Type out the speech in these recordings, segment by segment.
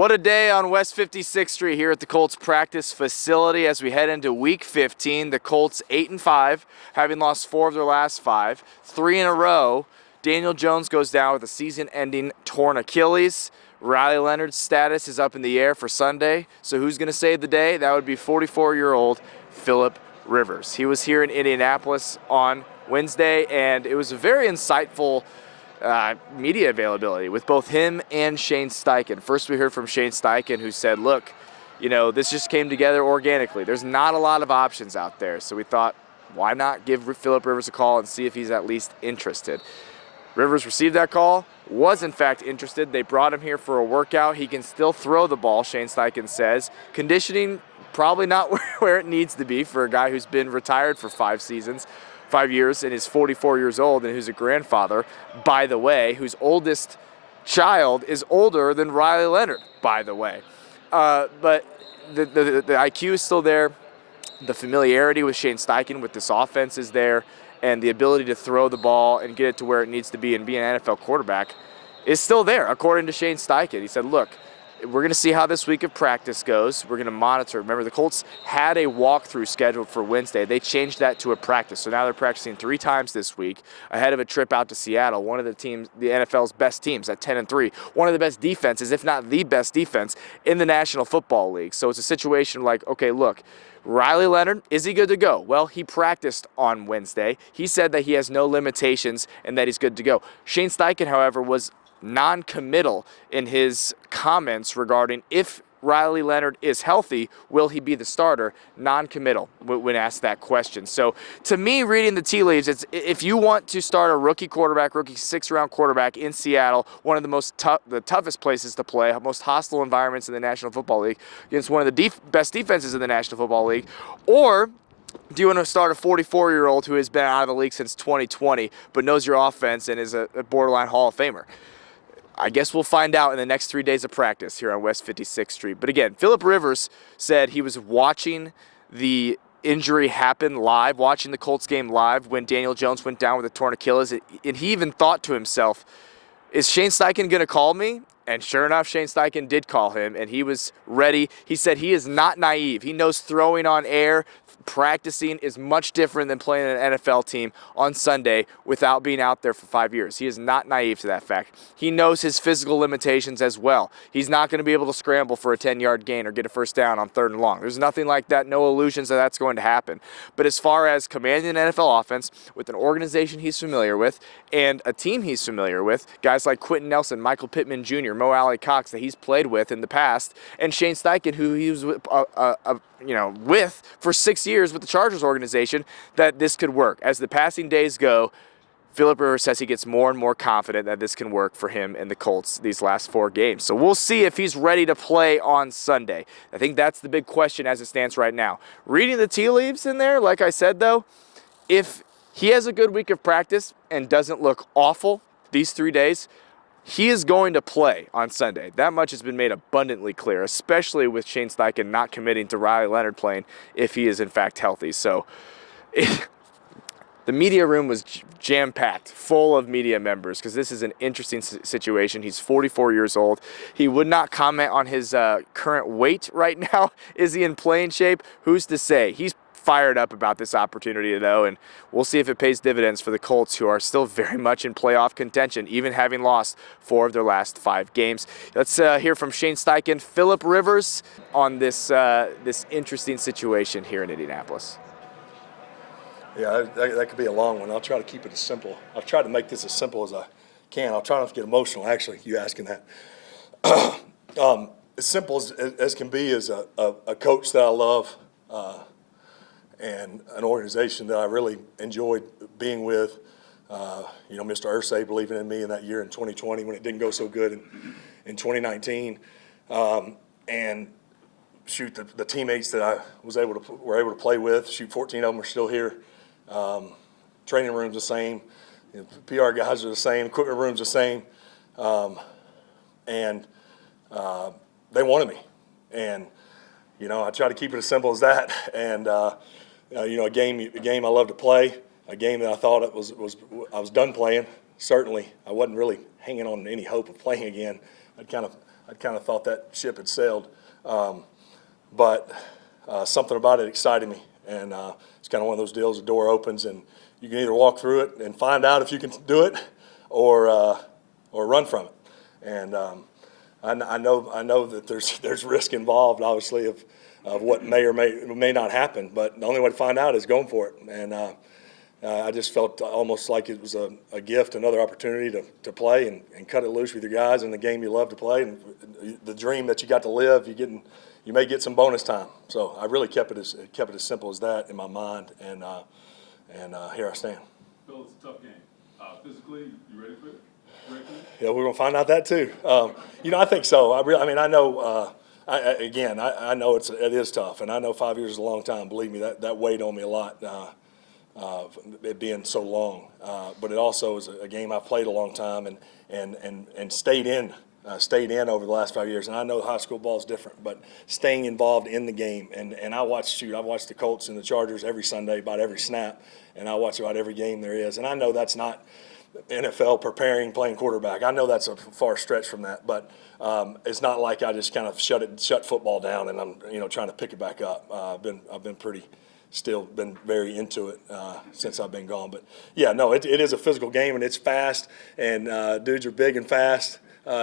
What a day on West 56th Street here at the Colts practice facility as we head into Week 15. The Colts 8-5, having lost 4 of their last 5, 3 in a row. Daniel Jones goes down with a season-ending torn Achilles. Riley Leonard's status is up in the air for Sunday. So who's going to save the day? That would be 44-year-old Philip Rivers. He was here in Indianapolis on Wednesday, and it was a very insightful media availability with both him and Shane Steichen. First, we heard from Shane Steichen, who said, look, you know, this just came together organically. There's not a lot of options out there. So we thought, why not give Philip Rivers a call and see if he's at least interested? Rivers received that call, was in fact interested. They brought him here for a workout. He can still throw the ball, Shane Steichen says. Conditioning, probably not where it needs to be for a guy who's been retired for 5 years and is 44 years old and who's a grandfather, by the way, whose oldest child is older than Riley Leonard, by the way. But the IQ is still there. The familiarity with Shane Steichen with this offense is there, and the ability to throw the ball and get it to where it needs to be and be an NFL quarterback is still there, according to Shane Steichen. He said, look, we're going to see how this week of practice goes. We're going to monitor. Remember, the Colts had a walkthrough scheduled for Wednesday. They changed that to a practice. So now they're practicing 3 times this week ahead of a trip out to Seattle, one of the teams, the NFL's best teams at 10-3, one of the best defenses, if not the best defense in the National Football League. So it's a situation like, okay, look, Riley Leonard, is he good to go? Well, he practiced on Wednesday. He said that he has no limitations and that he's good to go. Shane Steichen, however, was non-committal in his comments regarding if Riley Leonard is healthy, will he be the starter? Non-committal when asked that question. So to me, reading the tea leaves, it's if you want to start a rookie quarterback, rookie 6th-round quarterback in Seattle, one of the toughest places to play, most hostile environments in the National Football League, against one of the best defenses in the National Football League, or do you want to start a 44-year-old who has been out of the league since 2020 but knows your offense and is a borderline Hall of Famer? I guess we'll find out in the next 3 days of practice here on West 56th Street. But again, Philip Rivers said he was watching the injury happen live, watching the Colts game live when Daniel Jones went down with a torn Achilles. And he even thought to himself, is Shane Steichen going to call me? And sure enough, Shane Steichen did call him, and he was ready. He said he is not naive. He knows throwing on air, practicing is much different than playing an NFL team on Sunday without being out there for 5 years. He is not naive to that fact. He knows his physical limitations as well. He's not going to be able to scramble for a 10-yard gain or get a first down on 3rd and long. There's nothing like that, no illusions that that's going to happen. But as far as commanding an NFL offense with an organization he's familiar with and a team he's familiar with, guys like Quentin Nelson, Michael Pittman Jr., Mo Alley Cox that he's played with in the past, and Shane Steichen, who he was with for 6 years with the Chargers organization, that this could work. As the passing days go, Philip Rivers says he gets more and more confident that this can work for him and the Colts these last 4 games. So we'll see if he's ready to play on Sunday. I think that's the big question as it stands right now. Reading the tea leaves in there, like I said, though, if he has a good week of practice and doesn't look awful these 3 days, he is going to play on Sunday. That much has been made abundantly clear, especially with Shane Steichen not committing to Riley Leonard playing if he is in fact healthy. So the media room was jam-packed, full of media members, because this is an interesting situation. He's 44 years old. He would not comment on his current weight right now. Is he in playing shape? Who's to say? He's fired up about this opportunity, though, and we'll see if it pays dividends for the Colts, who are still very much in playoff contention, even having lost 4 of their last 5 games. Let's hear from Shane Steichen, Philip Rivers, on this interesting situation here in Indianapolis. Yeah, that could be a long one. I'll try to keep it as simple. I've tried to make this as simple as I can. I'll try not to get emotional, actually, you asking that. As simple as can be is a coach that I love, and an organization that I really enjoyed being with. Mr. Irsay believing in me in that year in 2020 when it didn't go so good in 2019. And shoot, the teammates that I were able to play with, 14 of them are still here. Training room's the same. PR guys are the same. Equipment room's the same. And they wanted me. And, I try to keep it as simple as that. And, a game I love to play, a game that I thought I was done playing. Certainly, I wasn't really hanging on any hope of playing again. I kind of thought that ship had sailed. But something about it excited me, and it's kind of one of those deals. The door opens, and you can either walk through it and find out if you can do it, or run from it. And I know that there's risk involved, obviously, of what may or may not happen. But the only way to find out is going for it. And I just felt almost like it was a gift, another opportunity to play and cut it loose with your guys in the game you love to play, and the dream that you got to live. You may get some bonus time. So I really kept it as simple as that in my mind, and here I stand. Phil, it's a tough game. Physically, you ready for it? Yeah, we're gonna find out that too. I think so. I know. I know it is tough, and I know 5 years is a long time. Believe me, that weighed on me a lot. It being so long, but it also is a game I've played a long time and stayed in over the last 5 years. And I know high school ball is different, but staying involved in the game. And I've watched the Colts and the Chargers every Sunday, about every snap, and I watch about every game there is. And I know that's not NFL playing quarterback. I know that's a far stretch from that, but it's not like I just kind of shut football down and I'm trying to pick it back up. I've been very into it since I've been gone. But yeah, no, it is a physical game, and it's fast, and dudes are big and fast,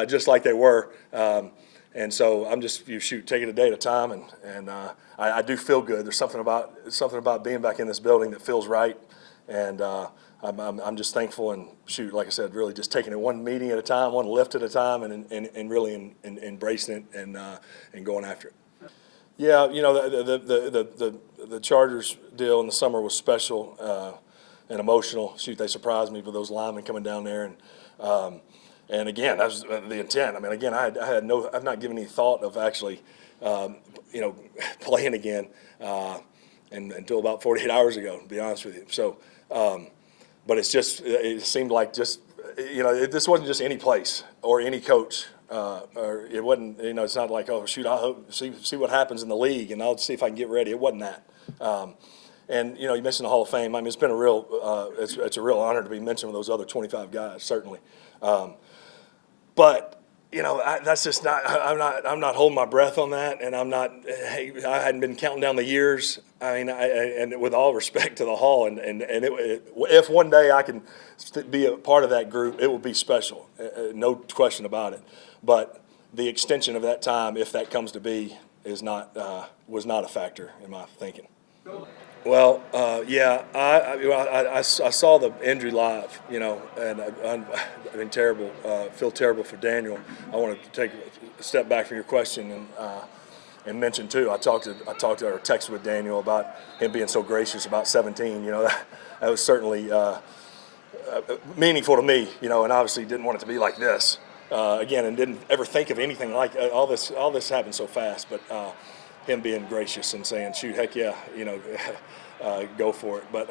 just like they were. And so I'm just take it a day at a time, and I do feel good. There's something about being back in this building that feels right, and I'm just thankful, and like I said, really just taking it one meeting at a time, one lift at a time, and really embracing it and going after it. Yeah, the Chargers deal in the summer was special and emotional. They surprised me with those linemen coming down there, and again, that was the intent. I mean, again, I've not given any thought of actually, playing again, until about 48 hours ago, to be honest with you. So, but it seemed like this wasn't just any place or any coach. Or it wasn't, it's not like, oh, shoot, I hope see what happens in the league, and I'll see if I can get ready. It wasn't that. And you mentioned the Hall of Fame. I mean, it's been it's a real honor to be mentioned with those other 25 guys, certainly. But that's just not. I'm not holding my breath on that, and I'm not. Hey, I hadn't been counting down the years. I mean, and with all respect to the Hall, if one day I can be a part of that group, it will be special, no question about it. But the extension of that time, if that comes to be, was not a factor in my thinking. Well, yeah, I saw the injury live, and I mean, terrible. Feel terrible for Daniel. I want to take a step back from your question and mention too. I talked to or texted with Daniel about him being so gracious about 17. That was certainly meaningful to me. And obviously didn't want it to be like this again, and didn't ever think of anything like all this. All this happened so fast, but him being gracious and saying, "Shoot, heck yeah, go for it." But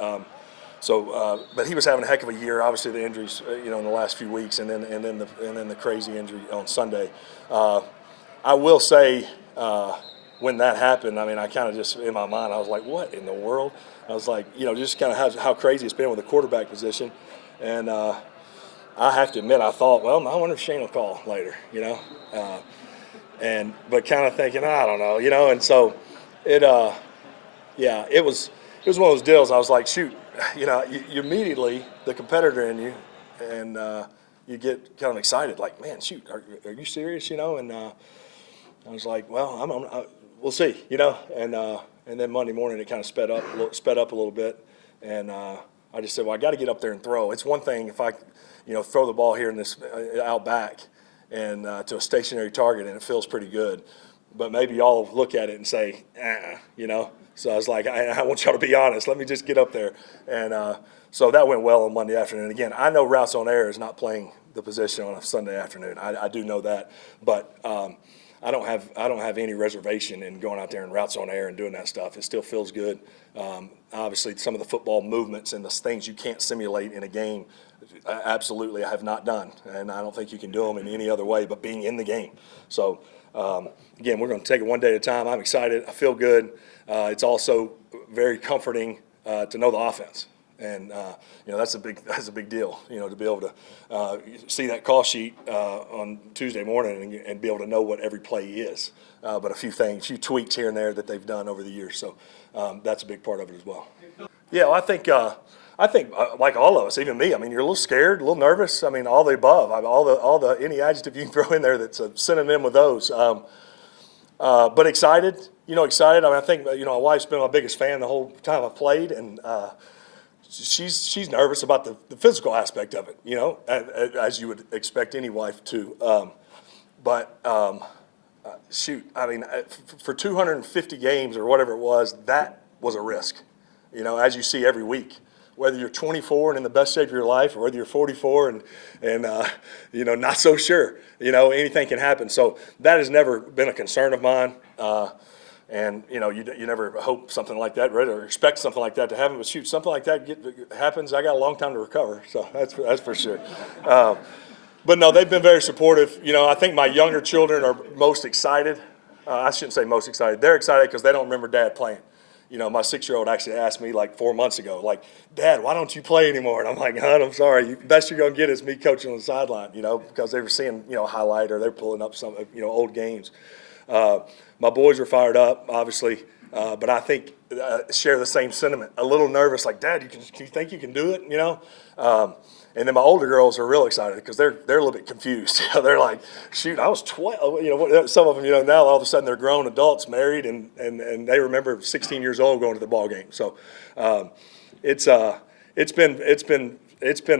but he was having a heck of a year. Obviously, the injuries, in the last few weeks, and then the crazy injury on Sunday. I will say, when that happened, I mean, I kind of just in my mind, I was like, "What in the world?" I was like, just kind of how crazy it's been with the quarterback position, and I have to admit, I thought, well, I wonder if Shane will call later, but kind of thinking, I don't know, and so it was one of those deals. I was like, shoot, you immediately, the competitor in you, and you get kind of excited, like, man, shoot, are you serious, and I was like, well, we'll see, and then Monday morning it kind of sped up a little bit, and I just said, well, I got to get up there and throw. It's one thing if I, throw the ball here in this out back and to a stationary target, and it feels pretty good, but maybe y'all look at it and say, So I was like, I want y'all to be honest. Let me just get up there, and so that went well on Monday afternoon. Again, I know routes on air is not playing the position on a Sunday afternoon. I do know that, but I don't have any reservation in going out there and routes on air and doing that stuff. It still feels good. Obviously, some of the football movements and the things you can't simulate in a game, absolutely, I have not done, and I don't think you can do them in any other way but being in the game. So, again, we're going to take it one day at a time. I'm excited. I feel good. It's also very comforting to know the offense. And that's a big deal. To be able to see that call sheet on Tuesday morning and be able to know what every play is. But a few tweaks here and there that they've done over the years. So that's a big part of it as well. Yeah, well, I think like all of us, even me. I mean, you're a little scared, a little nervous. I mean, all the above. All the any adjective you can throw in there that's a synonym with those. But excited. Excited. I mean, I think my wife's been my biggest fan the whole time I've played, and she's nervous about the physical aspect of it. As you would expect any wife to. Shoot, I mean, for 250 games or whatever it was, that was a risk. As you see every week, whether you're 24 and in the best shape of your life, or whether you're 44 and not so sure. Anything can happen. So that has never been a concern of mine. And you never hope something like that, right, or expect something like that to happen. But shoot, something like that happens. I got a long time to recover, so that's for sure. But no, they've been very supportive. I think my younger children are most excited. I shouldn't say most excited. They're excited because they don't remember Dad playing. My 6-year-old actually asked me like 4 months ago, like, Dad, why don't you play anymore? And I'm like, hon, I'm sorry. Best you're going to get is me coaching on the sideline, because they were seeing, highlight, or they're pulling up some, old games. My boys are fired up, obviously, but I think share the same sentiment. A little nervous, like, Dad, you think you can do it? And then my older girls are real excited because they're a little bit confused. They're like, shoot, I was 12. Some of them, now all of a sudden they're grown adults, married, and they remember 16 years old going to the ball game. So it's been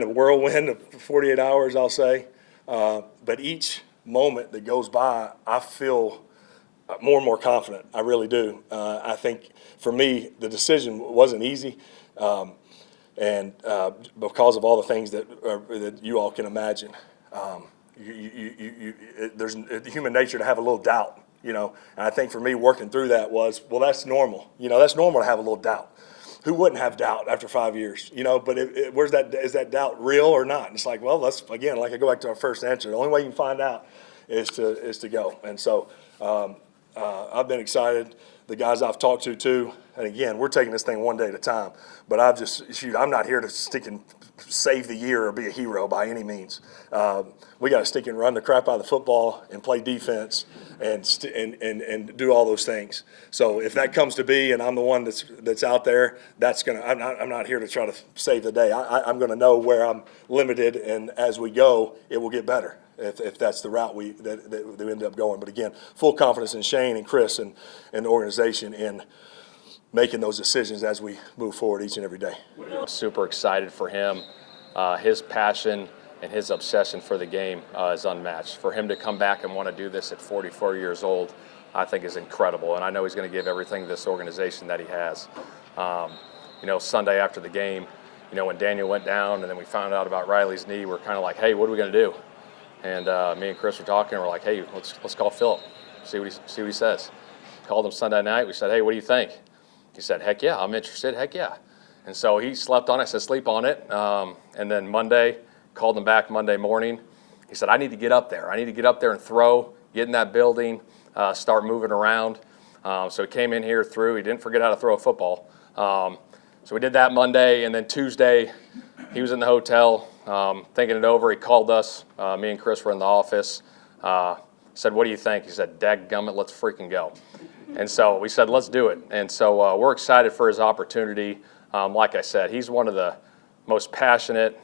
a whirlwind of 48 hours, I'll say. But each moment that goes by, I feel more and more confident. I really do. I think for me, the decision wasn't easy. And because of all the things that you all can imagine, there's human nature to have a little doubt, And I think for me, working through that was, well, that's normal. That's normal to have a little doubt. Who wouldn't have doubt after 5 years? But where's that? Is that doubt real or not? And it's like, well, that's again, like I go back to our first answer. The only way you can find out is to go. And so I've been excited. The guys I've talked to too. And again, we're taking this thing one day at a time. But I'm not here to stick and save the year or be a hero by any means. We got to stick and run the crap out of the football and play defense and do all those things. So if that comes to be, and I'm the one that's out there, I'm not here to try to save the day. I'm going to know where I'm limited, and as we go, it will get better. If that's the route we end up going. But again, full confidence in Shane and Chris and the organization in making those decisions as we move forward each and every day. I'm super excited for him. His passion and his obsession for the game is unmatched. For him to come back and want to do this at 44 years old, I think is incredible. And I know he's going to give everything to this organization that he has. Sunday after the game, when Daniel went down and then we found out about Riley's knee, we're kind of like, hey, what are we going to do? And me and Chris were talking, and we're like, hey, let's call Philip, see what he says. Called him Sunday night. We said, hey, what do you think? He said, heck yeah, I'm interested, heck yeah. And so he slept on it. I said, sleep on it. And then Monday, called him back Monday morning. He said, I need to get up there. I need to get up there and throw, get in that building, start moving around. So he came in here, threw. He didn't forget how to throw a football. So we did that Monday, and then Tuesday, he was in the hotel thinking it over. He called us. Me and Chris were in the office. Said, what do you think? He said, dadgummit, let's freaking go. And so we said, let's do it. And so we're excited for his opportunity. Like I said, he's one of the most passionate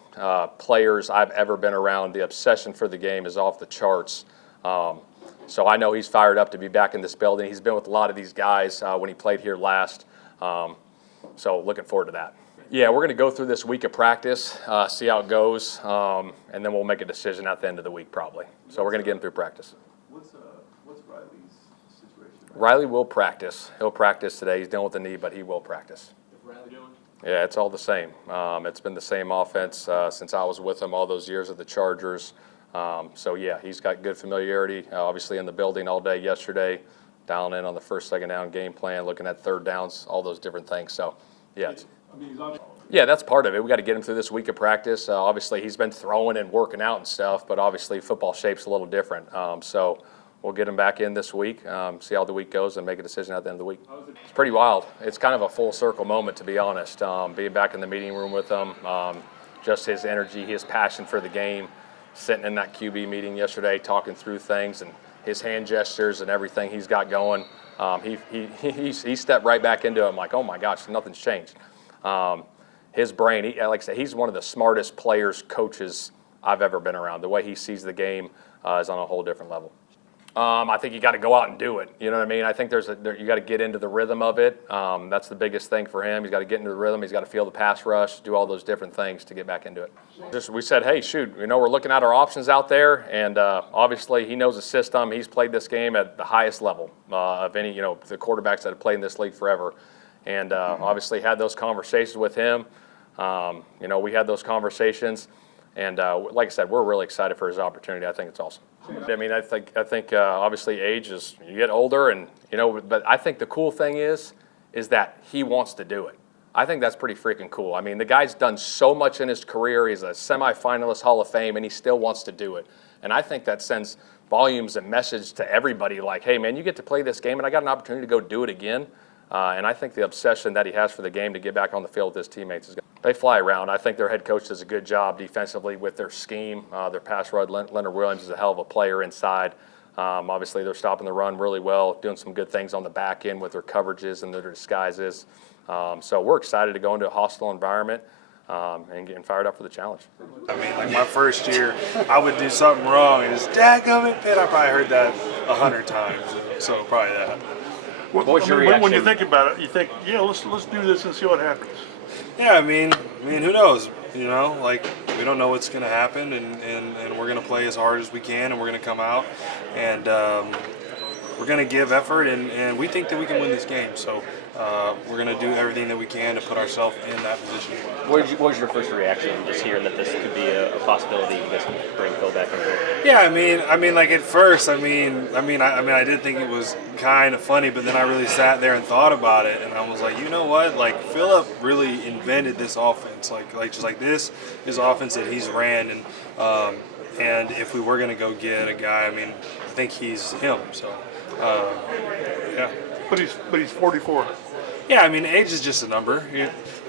players I've ever been around. The obsession for the game is off the charts. So I know he's fired up to be back in this building. He's been with a lot of these guys when he played here last. So looking forward to that. Yeah, we're going to go through this week of practice, see how it goes, and then we'll make a decision at the end of the week probably. So we're going to get him through practice. What's Riley's situation? Riley will practice. He'll practice today. He's dealing with the knee, but he will practice. What's Riley doing? Yeah, it's all the same. It's been the same offense since I was with him all those years at the Chargers. So, yeah, he's got good familiarity, obviously in the building all day yesterday, dialing in on the first, second down game plan, looking at third downs, all those different things. So, yeah. Yeah, that's part of it. We got to get him through this week of practice. Obviously, he's been throwing and working out and stuff, but obviously football shape's a little different. So we'll get him back in this week, see how the week goes, and make a decision at the end of the week. It's pretty wild. It's kind of a full circle moment, to be honest. Being back in the meeting room with him, just his energy, his passion for the game, sitting in that QB meeting yesterday, talking through things, and his hand gestures and everything he's got going. He stepped right back into it. I'm like, oh my gosh, nothing's changed. His brain, like I said, he's one of the smartest players, coaches I've ever been around. The way he sees the game is on a whole different level. I think you got to go out and do it. You know what I mean? I think you got to get into the rhythm of it. That's the biggest thing for him. He's got to get into the rhythm. He's got to feel the pass rush, do all those different things to get back into it. We said, hey, shoot, we're looking at our options out there, and obviously he knows the system. He's played this game at the highest level of any, the quarterbacks that have played in this league forever, and obviously had those conversations with him. We had those conversations, and like I said, we're really excited for his opportunity. I think it's awesome. I mean, I think obviously age is, you get older, and but I think the cool thing is that he wants to do it. I think that's pretty freaking cool. I mean, the guy's done so much in his career. He's a semifinalist, Hall of Fame, and he still wants to do it. And I think that sends volumes and message to everybody like, hey, man, you get to play this game, and I got an opportunity to go do it again. And I think the obsession that he has for the game to get back on the field with his teammates is good. They fly around. I think their head coach does a good job defensively with their scheme. Their pass rush, Leonard Williams is a hell of a player inside. Obviously, they're stopping the run really well, doing some good things on the back end with their coverages and their disguises. So we're excited to go into a hostile environment and getting fired up for the challenge. I mean, like my first year, I would do something wrong, and it's dadgummit, Pitt. I probably heard that 100 times, so probably that. What was your reaction? When you think about it, you think, yeah, let's do this and see what happens. Yeah, I mean, who knows? Like we don't know what's going to happen, and we're going to play as hard as we can, and we're going to come out, and we're going to give effort, and we think that we can win this game. So we're going to do everything that we can to put ourselves in that position. What was your first reaction just hearing that this could be a possibility you guys can bring Phil back into it? Yeah, I mean, like at first, I did think it was kind of funny, but then I really sat there and thought about it, and I was like, you know what? Like Philip really invented this offense. Like this is offense that he's ran, and if we were gonna go get a guy, I mean, I think he's him. So, yeah. But he's 44. Yeah, I mean, age is just a number.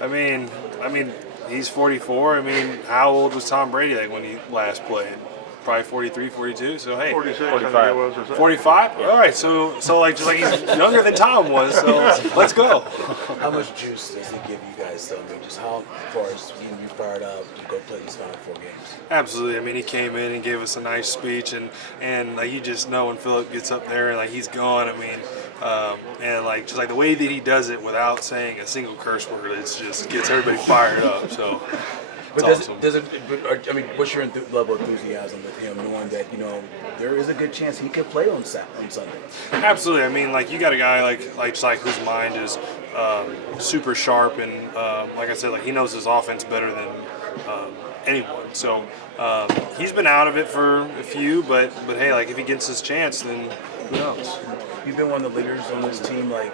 I mean, he's 44. I mean, how old was Tom Brady like when he last played? Probably 43, 42. So hey, 46, 45. I think it was. Or something. 45. All right. So like he's younger than Tom was. So let's go. How much juice does it give you guys, though? I mean, just how far as getting you fired up to go play these final 4 games? Absolutely. I mean, he came in and gave us a nice speech, and like you just know when Philip gets up there and like he's gone. I mean, and like just like the way that he does it without saying a single curse word, it's just gets everybody fired up. So. But awesome. What's your level of enthusiasm with him, knowing that there is a good chance he could play on Sunday? Absolutely. I mean, like you got a guy like whose mind is super sharp, and like I said, like he knows his offense better than anyone. So he's been out of it for a few, but hey, like if he gets his chance, then who knows? You've been one of the leaders on this team. Like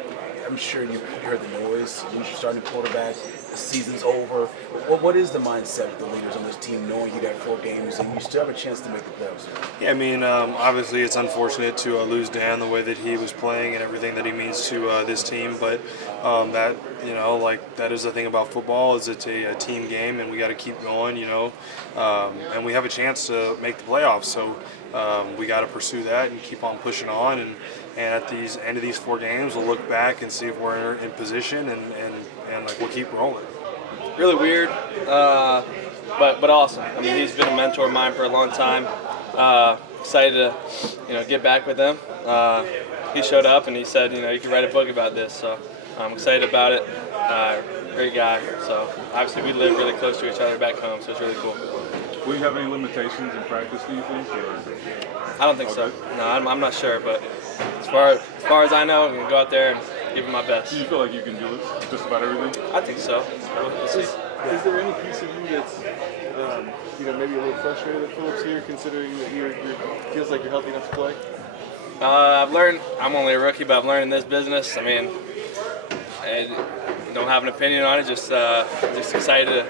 I'm sure you heard the noise. You're starting quarterback. The season's over. What is the mindset of the leaders on this team, knowing you got 4 games and you still have a chance to make the playoffs? Yeah, I mean, obviously it's unfortunate to lose Dan the way that he was playing and everything that he means to this team, but that that is the thing about football is it's a team game and we got to keep going, and we have a chance to make the playoffs, so we got to pursue that and keep on pushing on, and at the end of these 4 games we'll look back and see if we're in position and like we'll keep rolling. Really weird, but awesome. I mean, he's been a mentor of mine for a long time. Excited to get back with him. He showed up and he said you can write a book about this, so I'm excited about it. Great guy. So obviously we live really close to each other back home, so it's really cool. Will you have any limitations in practice, do you think? I don't think so. No, I'm not sure, but as far as I know, I'm gonna go out there and give it my best. Do you feel like you can do it, just about everything? I think so. We'll see. Is there any piece of you that's, maybe a little frustrated that Philip's here, considering that you're feels like you're healthy enough to play? I've learned. I'm only a rookie, but I've learned in this business. I mean, I don't have an opinion on it. Just excited to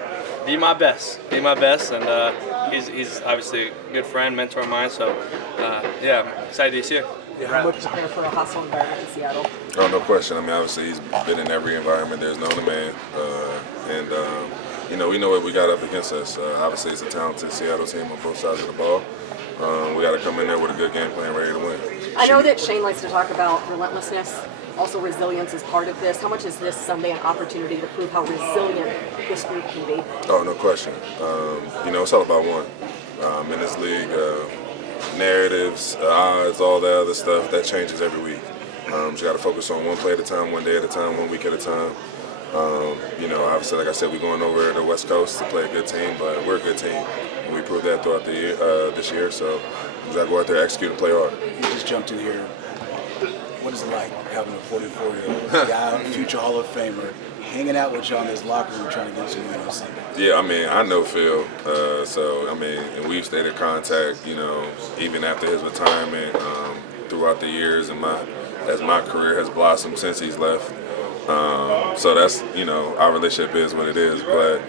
be my best, and he's obviously a good friend, mentor of mine. So, yeah, I'm excited he's here. How much prepare for a hostile environment in Seattle? Oh, no question. I mean, obviously he's been in every environment there's known a man, and you know, we know what we got up against us. Obviously, it's a talented Seattle team on both sides of the ball. We got to come in there with a good game plan, ready to win. I know that Shane likes to talk about relentlessness. Also, resilience is part of this. How much is this Sunday an opportunity to prove how resilient this group can be? Oh, no question. You know, it's all about one. In this league, narratives, odds, all that other stuff, that changes every week. You got to focus on one play at a time, one day at a time, 1 week at a time. You know, obviously, like I said, we're going over to the West Coast to play a good team, but we're a good team. And we proved that throughout the year, this year, so we got to go out there, execute, and play hard. You just jumped in here. What is it like having a 44-year-old guy, future Hall of Famer, hanging out with you on his locker room trying to get you in on Sunday? Yeah, I mean, I know Phil, so, I mean, and we've stayed in contact, you know, even after his retirement, throughout the years, and as my career has blossomed since he's left. So that's, you know, our relationship is what it is, but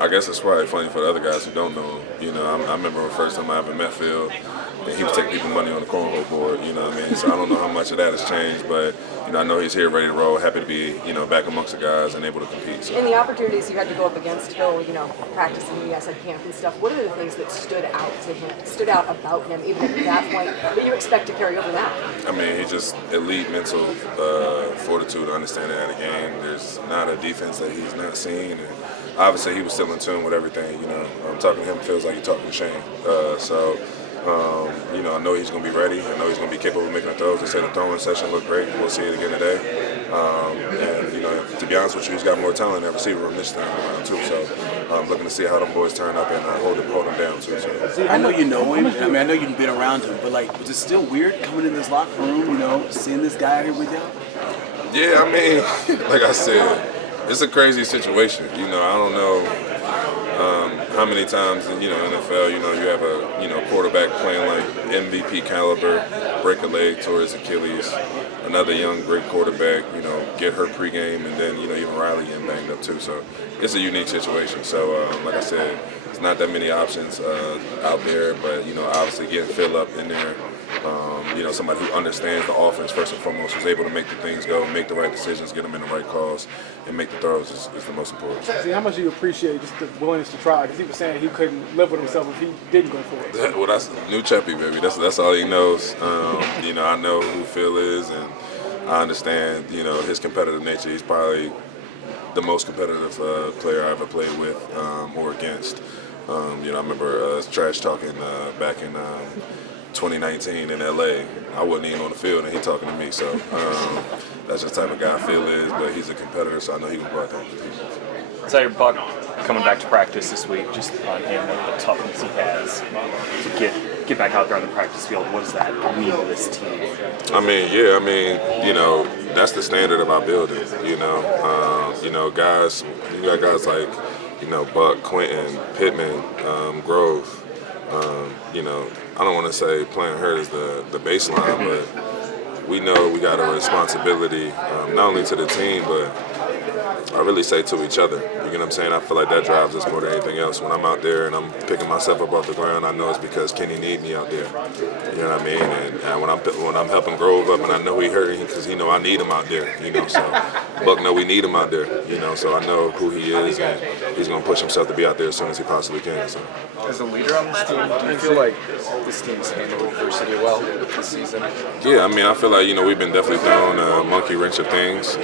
I guess it's probably funny for the other guys who don't know him. You know, I remember the first time I ever met Phil, and he was taking people money on the cornhole board, you know what I mean? So I don't know how much of that has changed, but, you know, I know he's here ready to roll, happy to be, you know, back amongst the guys and able to compete. So. In the opportunities you had to go up against Phil, you know, practicing, you guys at camp and stuff, what are the things that stood out about him, even at that point, that you expect to carry over now? I mean, he's just elite mental fortitude to understand that in a game. There's not a defense that he's not seen, and obviously he was still in tune with everything, you know. Talking to him feels like you're talking to Shane. You know, I know he's going to be ready. I know he's going to be capable of making the throws. They said the throwing session looked great. We'll see it again today. And, you know, to be honest with you, he's got more talent in that receiver room this time around, too. So I'm looking to see how them boys turn up and hold him down, too. So. I know you know him. I mean, I know you've been around him, but, like, was it still weird coming in this locker room, you know, seeing this guy out here with you? Yeah, I mean, like I said, it's a crazy situation. You know, I don't know how many times in, you know, NFL, you know, you have a, you know, quarterback playing like MVP caliber, break a leg towards Achilles, another young great quarterback, you know, get hurt pregame, and then, you know, even Riley getting banged up too. So it's a unique situation. So like I said, it's not that many options out there, but, you know, obviously getting Phil up in there, you know, somebody who understands the offense first and foremost, who's able to make the things go, make the right decisions, get them in the right calls, and make the throws is the most important. See, how much do you appreciate just the willingness to try? Because he was saying he couldn't live with himself if he didn't go for it. Well, that's new Cheppy, baby. That's all he knows. You know, I know who Phil is, and I understand, you know, his competitive nature. He's probably the most competitive player I ever played with or against. You know, I remember trash talking back in 2019 in LA. I wasn't even on the field and he talking to me, so that's just the type of guy Phil is, but he's a competitor, so I know he can go out there and compete. So your Buck coming back to practice this week, just on him and the toughness he has to get back out there on the practice field. What does that mean to this team? I mean, yeah, I mean, you know, that's the standard of our building. You know, guys, you got guys like, you know, Buck, Quentin, Pittman, Grove. You know, I don't want to say playing hurt is the baseline, but we know we got a responsibility not only to the team, but I really say to each other. You get what I'm saying? I feel like that drives us more than anything else. When I'm out there and I'm picking myself up off the ground, I know it's because Kenny need me out there. You know what I mean? And when I'm helping Grove up, and I know he hurt because he know I need him out there. You know, so Buck know we need him out there. You know, so I know who he is, and he's gonna push himself to be out there as soon as he possibly can. So. As a leader on this team, do you feel like this team's handled adversity well this season? Yeah, I mean, I feel like, you know, we've been definitely throwing a monkey wrench of things.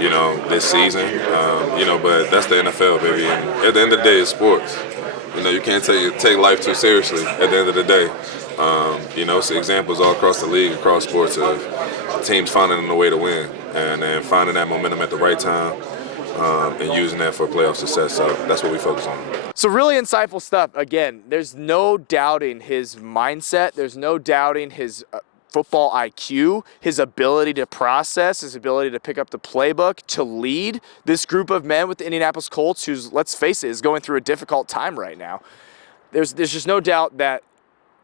You know, this season, you know, but that's the NFL, baby. And at the end of the day, it's sports. You know, you can't take life too seriously at the end of the day. You know, it's examples all across the league, across sports of teams finding a way to win and finding that momentum at the right time and using that for playoff success. So that's what we focus on. So really insightful stuff. Again, there's no doubting his mindset. There's no doubting his football IQ, his ability to process, his ability to pick up the playbook, to lead this group of men with the Indianapolis Colts, who's, let's face it, is going through a difficult time right now. There's just no doubt that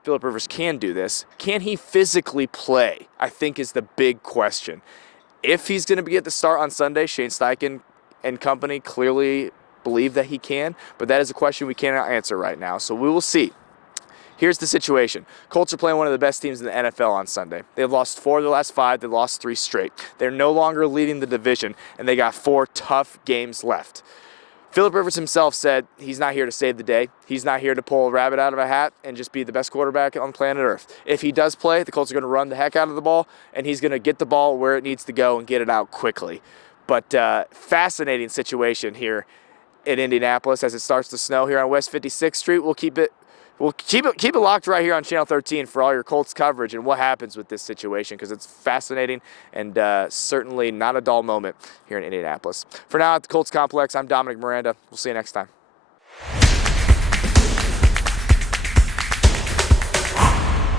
Philip Rivers can do this. Can he physically play, I think, is the big question. If he's going to be at the start on Sunday, Shane Steichen and company clearly believe that he can, but that is a question we cannot answer right now, so we will see. Here's the situation. Colts are playing one of the best teams in the NFL on Sunday. They've lost 4 of their last 5. They lost 3 straight. They're no longer leading the division, and they got 4 tough games left. Philip Rivers himself said he's not here to save the day. He's not here to pull a rabbit out of a hat and just be the best quarterback on planet Earth. If he does play, the Colts are going to run the heck out of the ball, and he's going to get the ball where it needs to go and get it out quickly. But fascinating situation here in Indianapolis as it starts to snow here on West 56th Street. We'll keep it locked right here on Channel 13 for all your Colts coverage and what happens with this situation, because it's fascinating and certainly not a dull moment here in Indianapolis. For now at the Colts Complex, I'm Dominic Miranda. We'll see you next time.